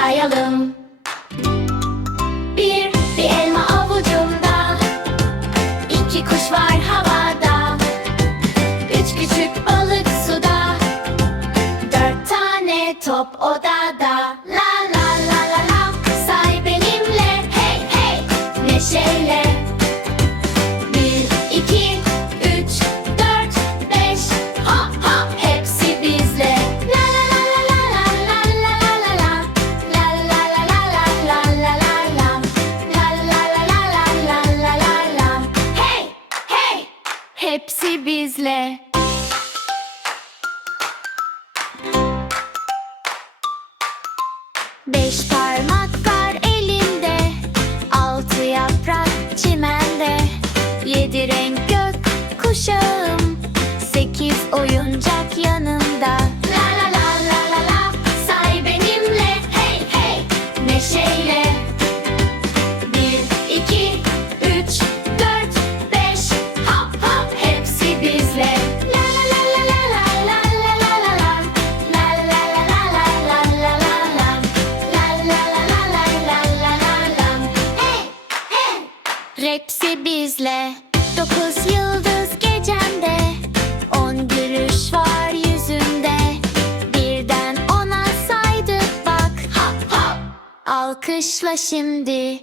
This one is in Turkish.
sayalım. Bir, bir elma avucumda. İki kuş var havada. Üç küçük balık suda. Dört tane top odada. La la la la la. Say benimle. Hey hey. Neşeyle. Hepsi bizle. Beş parmak var elimde Altı yaprak çimende Yedi renk gök kuşağım Hepsi bizle. Dokuz yıldız gecemde. On gülüş var yüzümde Birden ona saydık bak. Hop hop Alkışla şimdi